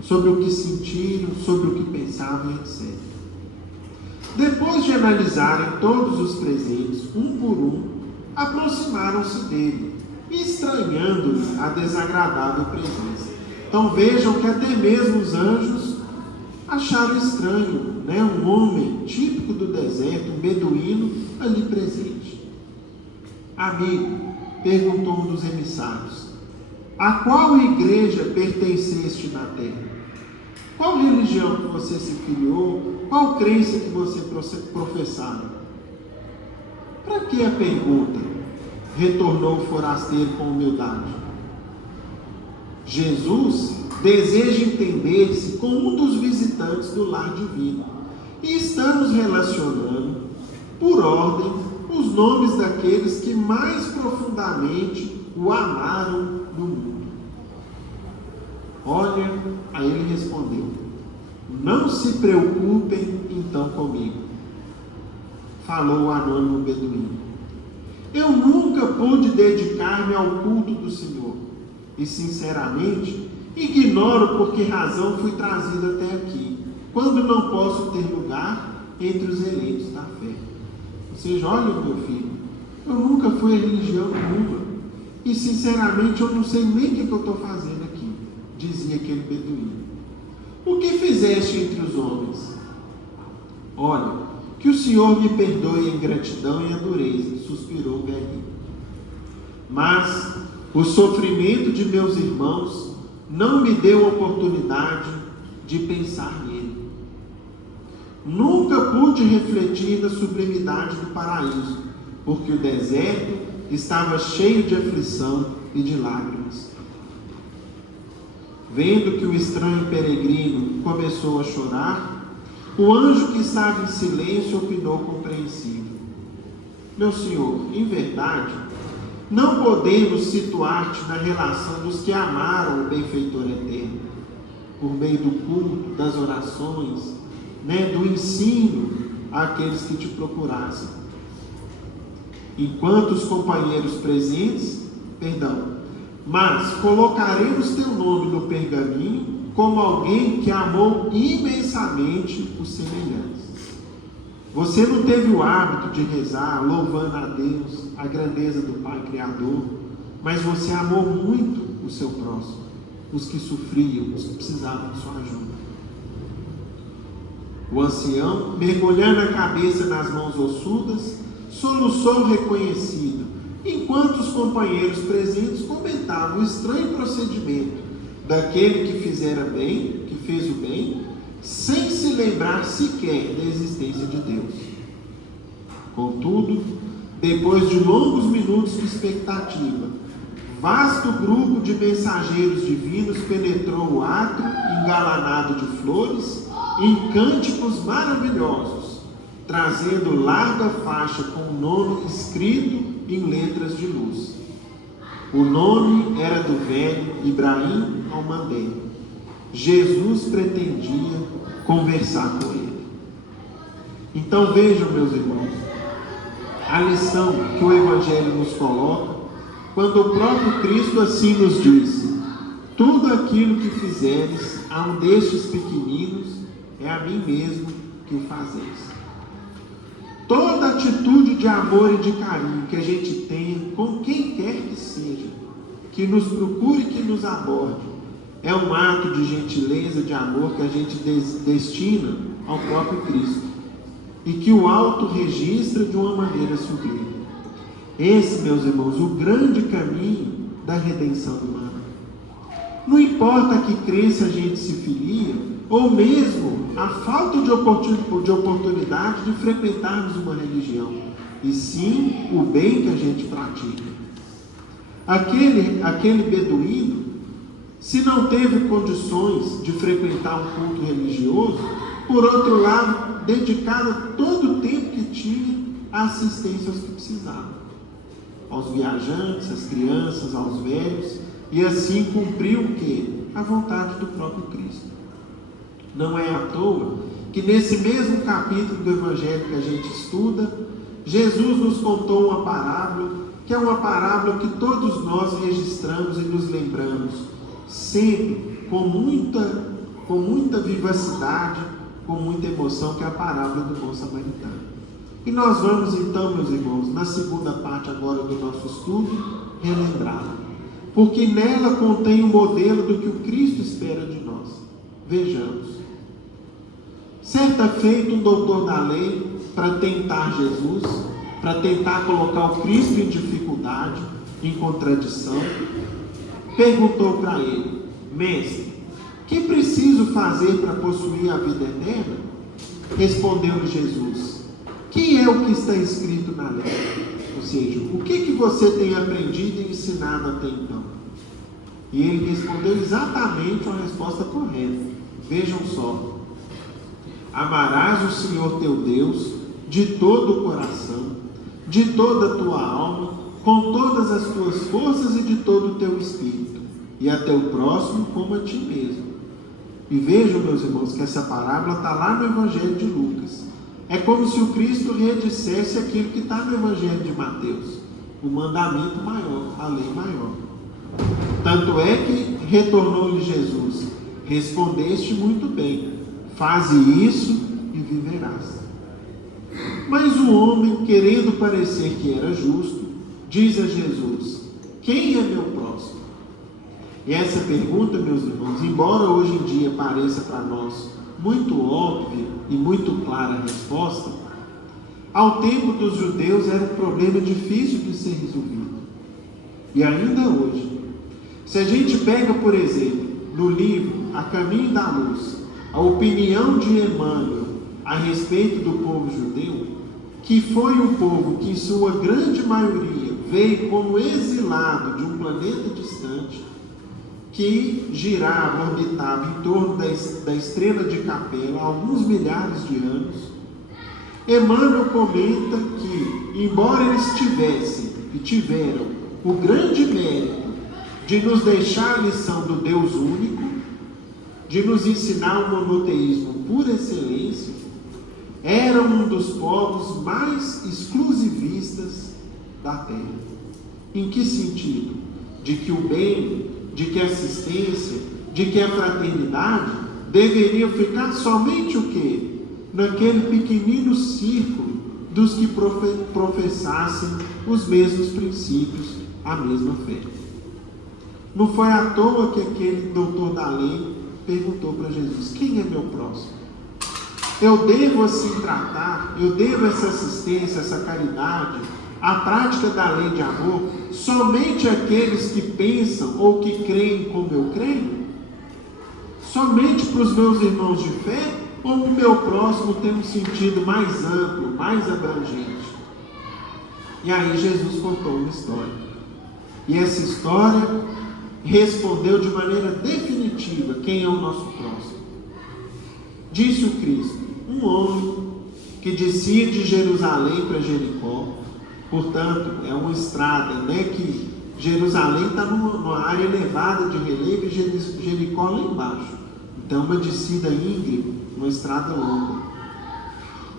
sobre o que sentiram, sobre o que pensavam, etc. Depois de analisarem todos os presentes, um por um, aproximaram-se dele, estranhando-lhe a desagradável presença. Então vejam que até mesmo os anjos acharam estranho, um homem típico do deserto, um beduíno, ali presente. Amigo, perguntou um dos emissários, a qual igreja pertenceste na terra? Qual religião que você se filiou? Qual crença que você professava? Para que a pergunta? Retornou o forasteiro com humildade. Jesus deseja entender-se com um dos visitantes do lar divino. E estamos relacionando, por ordem, os nomes daqueles que mais profundamente o amaram no mundo. Olha, aí ele respondeu: não se preocupem então comigo. Falou o anônimo beduíno: eu nunca pude dedicar-me ao culto do Senhor e, sinceramente, ignoro por que razão fui trazido até aqui, quando não posso ter lugar entre os eleitos da fé. Ou seja, olha, meu filho, eu nunca fui a religião nenhuma e, sinceramente, eu não sei nem o que eu estou fazendo aqui, dizia aquele beduíno. O que fizeste entre os homens? Olha, que o Senhor me perdoe a ingratidão e a dureza, suspirou o velhinho. Mas o sofrimento de meus irmãos não me deu oportunidade de pensar nele. Nunca pude refletir na sublimidade do paraíso, porque o deserto estava cheio de aflição e de lágrimas. Vendo que o estranho peregrino começou a chorar, o anjo que estava em silêncio opinou compreensivo: meu senhor, em verdade, não podemos situar-te na relação dos que amaram o benfeitor eterno, por meio do culto, das orações, do ensino àqueles que te procurassem. Enquanto os companheiros presentes, mas colocaremos teu nome no pergaminho como alguém que amou imensamente os semelhantes. Você não teve o hábito de rezar, louvando a Deus, a grandeza do Pai Criador, mas você amou muito o seu próximo, os que sofriam, os que precisavam de sua ajuda. O ancião, mergulhando a cabeça nas mãos ossudas, soluçou reconhecido, enquanto os companheiros presentes comentavam o estranho procedimento daquele que fizera bem, que fez o bem, sem se lembrar sequer da existência de Deus. Contudo, depois de longos minutos de expectativa, vasto grupo de mensageiros divinos penetrou o átrio engalanado de flores em cânticos maravilhosos, trazendo larga faixa com o nome escrito em letras de luz. O nome era do velho Ibrahim Almandé. Jesus pretendia conversar com ele. Então vejam, meus irmãos, a lição que o Evangelho nos coloca, quando o próprio Cristo assim nos disse: tudo aquilo que fizeres a um destes pequeninos, é a mim mesmo que o fazeis. Toda atitude de amor e de carinho que a gente tenha com quem quer que seja, que nos procure e que nos aborde, é um ato de gentileza, de amor que a gente destina ao próprio Cristo e que o auto registra de uma maneira sublime. Esse, meus irmãos, o grande caminho da redenção humana. Não importa a que crença a gente se filia, ou mesmo a falta de oportunidade de frequentarmos uma religião, e sim o bem que a gente pratica. Aquele beduíno, se não teve condições de frequentar um culto religioso, por outro lado, dedicava todo o tempo que tinha à assistência aos que precisavam, aos viajantes, às crianças, aos velhos, e assim cumpriu o quê? A vontade do próprio Cristo. Não é à toa que nesse mesmo capítulo do Evangelho que a gente estuda, Jesus nos contou uma parábola, que é uma parábola que todos nós registramos e nos lembramos, sempre com muita vivacidade, com muita emoção, que é a parábola do bom samaritano. E nós vamos então, meus irmãos, na segunda parte agora do nosso estudo, relembrá-la, porque nela contém o modelo do que o Cristo espera de nós. Vejamos. Certa feita, um doutor da lei, para tentar Jesus, para tentar colocar o Cristo em dificuldade, em contradição, perguntou para ele: mestre, que preciso fazer para possuir a vida eterna? Respondeu-lhe Jesus: que é o que está escrito na lei? Ou seja, o que você tem aprendido e ensinado até então? E ele respondeu exatamente uma resposta correta. Vejam só: amarás o Senhor teu Deus de todo o coração, de toda a tua alma, com todas as tuas forças e de todo o teu espírito, e a teu próximo como a ti mesmo. E vejam, meus irmãos, que essa parábola está lá no Evangelho de Lucas. É como se o Cristo redissesse aquilo que está no Evangelho de Mateus, o mandamento maior, a lei maior. Tanto é que retornou-lhe Jesus: respondeste muito bem, faze isso e viverás. Mas o homem, querendo parecer que era justo, diz a Jesus: quem é meu próximo? E essa pergunta, meus irmãos, embora hoje em dia pareça para nós muito óbvia e muito clara a resposta, ao tempo dos judeus era um problema difícil de ser resolvido. E ainda hoje, se a gente pega, por exemplo, no livro A Caminho da Luz, a opinião de Emmanuel a respeito do povo judeu, que foi um povo que em sua grande maioria veio como exilado de um planeta distante, que girava, orbitava em torno da estrela de Capela há alguns milhares de anos, Emmanuel comenta que, embora eles tivessem e tiveram o grande mérito de nos deixar a lição do Deus único, de nos ensinar o monoteísmo por excelência, eram um dos povos mais exclusivistas da Terra. Em que sentido? De que o bem, de que a assistência, de que a fraternidade deveriam ficar somente o quê? Naquele pequenino círculo dos que professassem os mesmos princípios, a mesma fé. Não foi à toa que aquele doutor da lei perguntou para Jesus: quem é meu próximo? Eu devo assim tratar, eu devo essa assistência, essa caridade, a prática da lei de amor, somente aqueles que pensam ou que creem como eu creio? Somente para os meus irmãos de fé? Ou o meu próximo tem um sentido mais amplo, mais abrangente? E aí Jesus contou uma história. E essa história respondeu de maneira definitiva quem é o nosso próximo. Disse o Cristo: um homem que descia de Jerusalém para Jericó. Portanto, é uma estrada, né, que Jerusalém está numa área elevada de relevo e Jericó lá embaixo. Então, uma descida íngreme, uma estrada longa.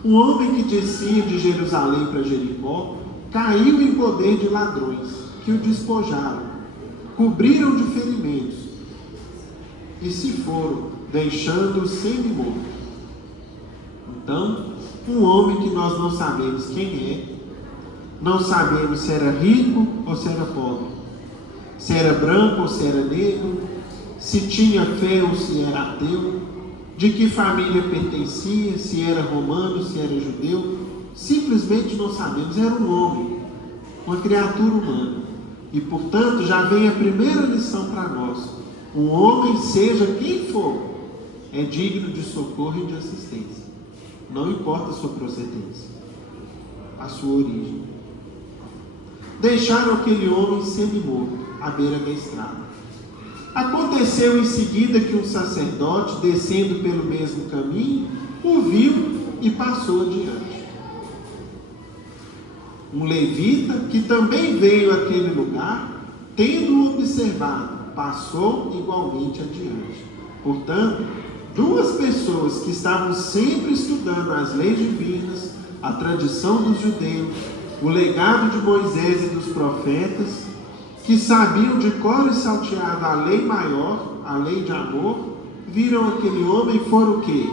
Um homem que descia de Jerusalém para Jericó caiu em poder de ladrões, que o despojaram, cobriram de ferimentos e se foram, deixando-o semi-morto. Então, um homem que nós não sabemos quem é, não sabemos se era rico ou se era pobre, se era branco ou se era negro, se tinha fé ou se era ateu, de que família pertencia, se era romano, se era judeu, simplesmente não sabemos. Era um homem, uma criatura humana. E portanto já vem a primeira lição para nós: um homem, seja quem for, é digno de socorro e de assistência, não importa a sua procedência, a sua origem. Deixaram aquele homem semi-morto à beira da estrada. Aconteceu em seguida que um sacerdote, descendo pelo mesmo caminho, o viu e passou adiante. Um levita, que também veio àquele lugar, tendo-o observado, passou igualmente adiante. Portanto, duas pessoas que estavam sempre estudando as leis divinas, a tradição dos judeus, o legado de Moisés e dos profetas, que sabiam de cor e salteado a lei maior, a lei de amor, viram aquele homem e foram o quê?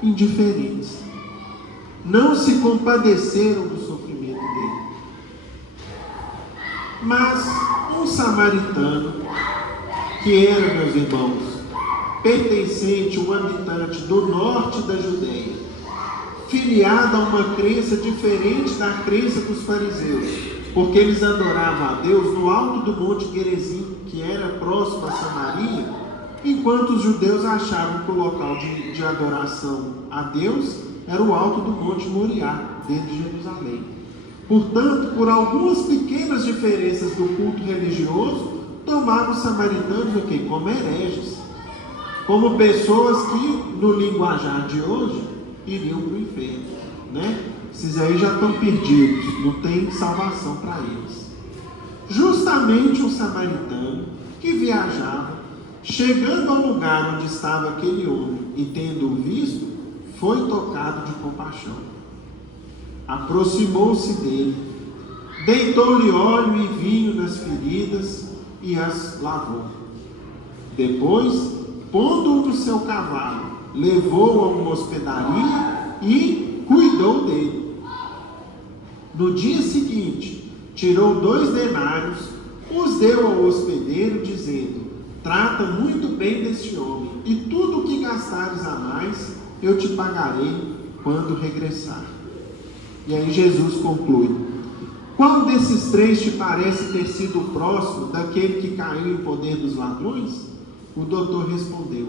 Indiferentes. Não se compadeceram do sofrimento dele. Mas um samaritano, que era, meus irmãos, pertencente, um habitante do norte da Judéia, filiado a uma crença diferente da crença dos fariseus, porque eles adoravam a Deus no alto do Monte Gerizim, que era próximo a Samaria, enquanto os judeus achavam que o local de adoração a Deus era o alto do Monte Moriá, dentro de Jerusalém. Portanto, por algumas pequenas diferenças do culto religioso, tomavam os samaritanos o quê? Como hereges, como pessoas que, no linguajar de hoje, iriam para o inferno, né? Esses aí já estão perdidos, não tem salvação para eles. Justamente o samaritano que viajava, chegando ao lugar onde estava aquele homem e tendo-o visto, foi tocado de compaixão. Aproximou-se dele, deitou-lhe óleo e vinho nas feridas e as lavou. Depois, pondo-o no seu cavalo, levou-o a uma hospedaria e cuidou dele. No dia seguinte, tirou 2 denários, os deu ao hospedeiro, dizendo: trata muito bem deste homem, e tudo o que gastares a mais, eu te pagarei quando regressar. E aí Jesus conclui: qual desses 3 te parece ter sido o próximo daquele que caiu em poder dos ladrões? O doutor respondeu: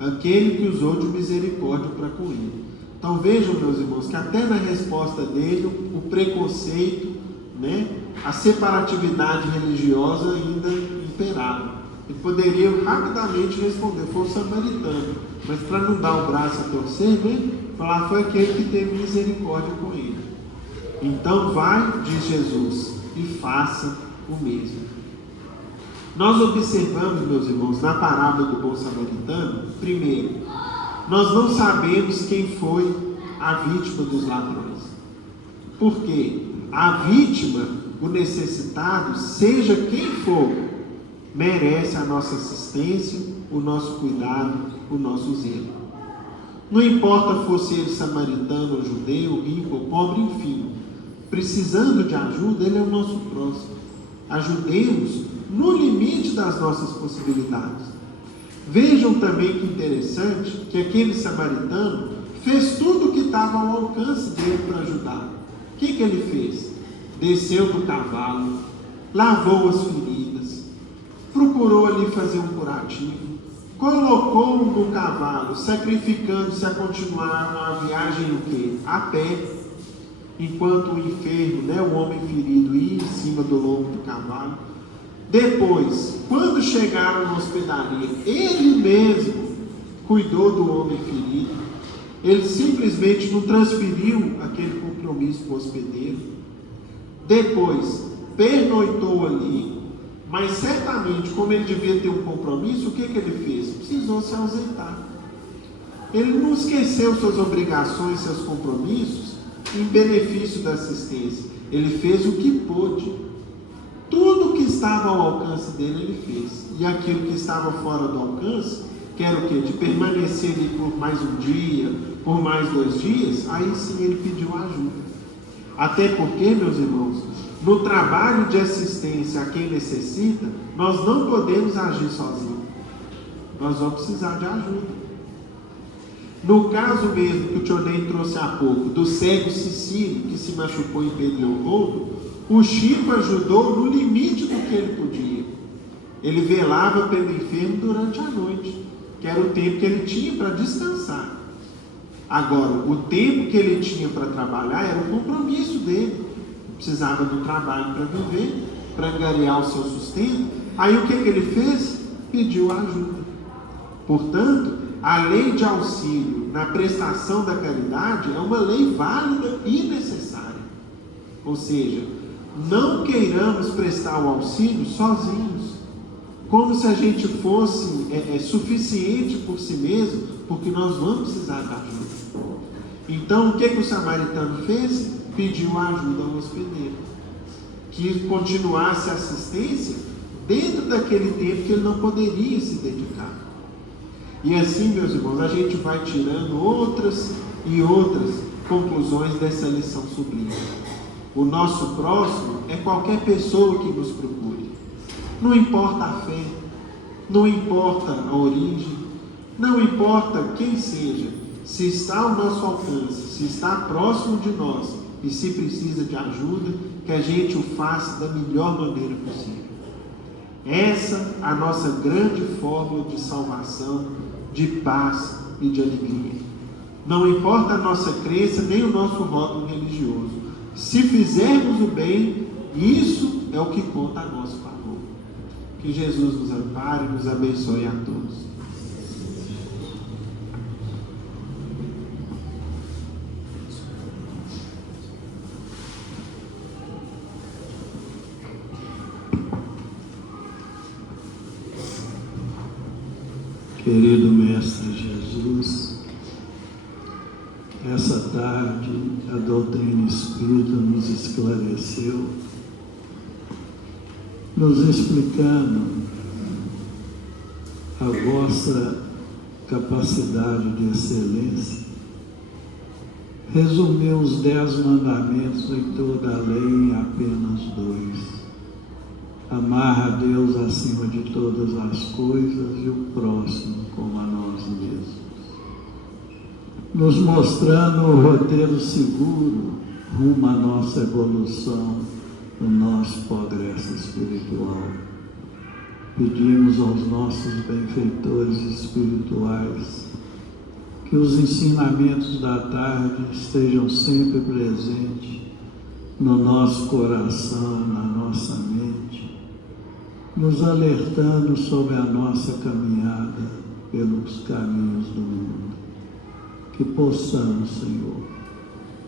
aquele que usou de misericórdia para com ele. Então vejam, meus irmãos, que até na resposta dele, o preconceito, né, a separatividade religiosa ainda imperava. Ele poderia rapidamente responder: foi o samaritano, mas para não dar o braço a torcer, né, falar: foi aquele que teve misericórdia com ele. Então vai, diz Jesus, e faça o mesmo. Nós observamos, meus irmãos, na parábola do bom samaritano, primeiro, nós não sabemos quem foi a vítima dos ladrões. Porque a vítima, o necessitado, seja quem for, merece a nossa assistência, o nosso cuidado, o nosso zelo. Não importa fosse ele samaritano ou judeu, rico ou pobre, enfim, precisando de ajuda, ele é o nosso próximo. Ajudemos no limite das nossas possibilidades. Vejam também que interessante que aquele samaritano fez tudo o que estava ao alcance dele para ajudar. O que ele fez? Desceu do cavalo, lavou as feridas, procurou ali fazer um curativo, colocou-o no cavalo, sacrificando-se a continuar uma viagem o quê? A pé, enquanto o enfermo, né, o homem ferido, ia em cima do lombo do cavalo. Depois, quando chegaram na hospedaria, ele mesmo cuidou do homem ferido. Ele simplesmente não transferiu aquele compromisso para o hospedeiro. Depois, pernoitou ali, mas certamente, como ele devia ter um compromisso, o que ele fez? Precisou se ausentar. Ele não esqueceu suas obrigações, seus compromissos, em benefício da assistência. Ele fez o que pôde. Tudo que estava ao alcance dele, ele fez. E aquilo que estava fora do alcance, que era o quê? De permanecer ali por mais um dia, por mais 2 dias, aí sim ele pediu ajuda. Até porque, meus irmãos, no trabalho de assistência a quem necessita, nós não podemos agir sozinhos. Nós vamos precisar de ajuda. No caso mesmo que o tio Ney trouxe há pouco, do cego Cecílio, que se machucou em Pedro Leopoldo, o Chico ajudou no limite do que ele podia. Ele velava pelo enfermo durante a noite, que era o tempo que ele tinha para descansar. Agora, o tempo que ele tinha para trabalhar era o compromisso dele. Precisava do trabalho para viver, para angariar o seu sustento. Aí o que ele fez? Pediu ajuda. Portanto, a lei de auxílio na prestação da caridade é uma lei válida e necessária. Ou seja, não queiramos prestar o auxílio sozinhos, como se a gente fosse suficiente por si mesmo, porque nós vamos precisar de ajuda. Então, o que o samaritano fez? Pediu ajuda ao hospedeiro, que continuasse a assistência dentro daquele tempo que ele não poderia se dedicar. E assim, meus irmãos, a gente vai tirando outras e outras conclusões dessa lição sublime. O nosso próximo é qualquer pessoa que nos procure. Não importa a fé, não importa a origem, não importa quem seja, se está ao nosso alcance, se está próximo de nós e se precisa de ajuda, que a gente o faça da melhor maneira possível. Essa é a nossa grande fórmula de salvação, de paz e de alegria. Não importa a nossa crença nem o nosso rótulo religioso. Se fizermos o bem, isso é o que conta a nosso favor. Que Jesus nos ampare e nos abençoe a todos. Querido Mestre Jesus, essa tarde a doutrina espírita nos esclareceu, nos explicando a vossa capacidade de excelência, resumiu os 10 mandamentos e toda a lei em apenas 2. Amar a Deus acima de todas as coisas e o próximo como a nós mesmos. Nos mostrando o roteiro seguro rumo à nossa evolução, no nosso progresso espiritual. Pedimos aos nossos benfeitores espirituais que os ensinamentos da tarde estejam sempre presentes no nosso coração, na nossa mente, nos alertando sobre a nossa caminhada pelos caminhos do mundo. Que possamos, Senhor,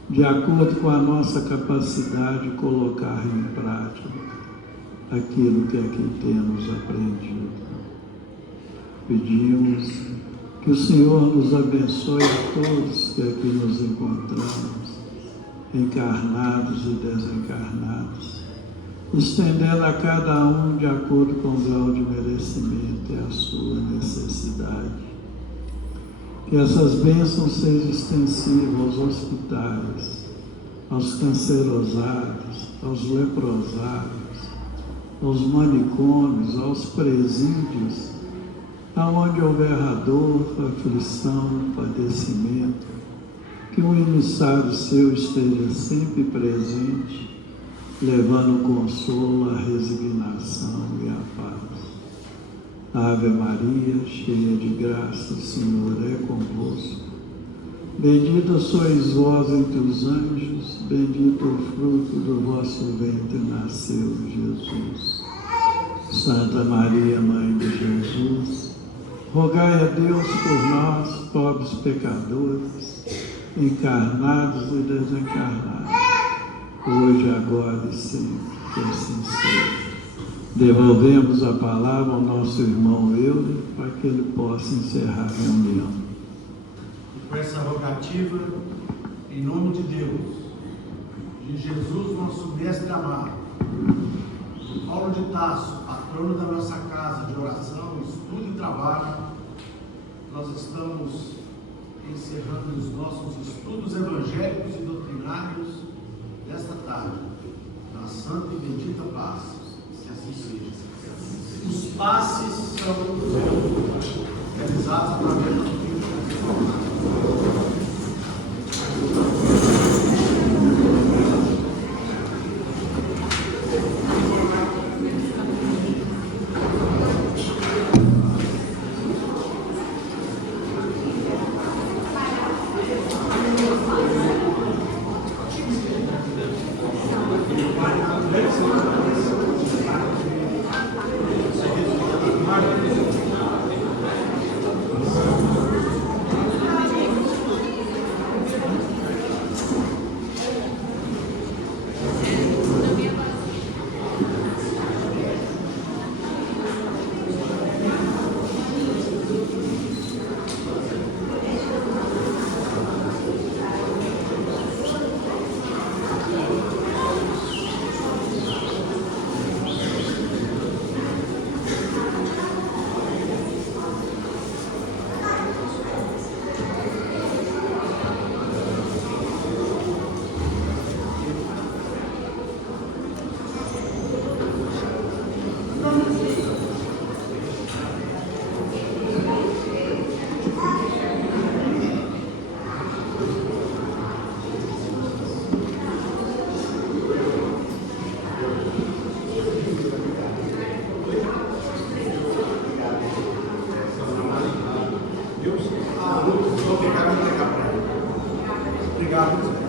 de acordo com a nossa capacidade, colocar em prática aquilo que aqui temos aprendido. Pedimos que o Senhor nos abençoe a todos que aqui nos encontramos, encarnados e desencarnados, estendendo a cada um de acordo com o grau de merecimento e a sua necessidade. Que essas bênçãos sejam extensivas aos hospitais, aos cancerosados, aos leprosados, aos manicômios, aos presídios, aonde houver dor, aflição, padecimento, que o emissário seu esteja sempre presente, levando o consolo, a resignação e a paz. Ave Maria, cheia de graça, o Senhor é convosco. Bendita sois vós entre os anjos, bendito o fruto do vosso ventre nasceu, Jesus. Santa Maria, Mãe de Jesus, rogai a Deus por nós, pobres pecadores, encarnados e desencarnados, hoje, agora e sempre, que assim seja. Devolvemos a palavra ao nosso irmão Euler, para que ele possa encerrar a reunião. Com essa rogativa, em nome de Deus, de Jesus, nosso mestre amado, Paulo de Tarso, patrono da nossa casa de oração, estudo e trabalho, nós estamos encerrando os nossos estudos evangélicos e doutrinários desta tarde, na santa e bendita paz. Que assim seja. Os passes são realizados através do Obrigado.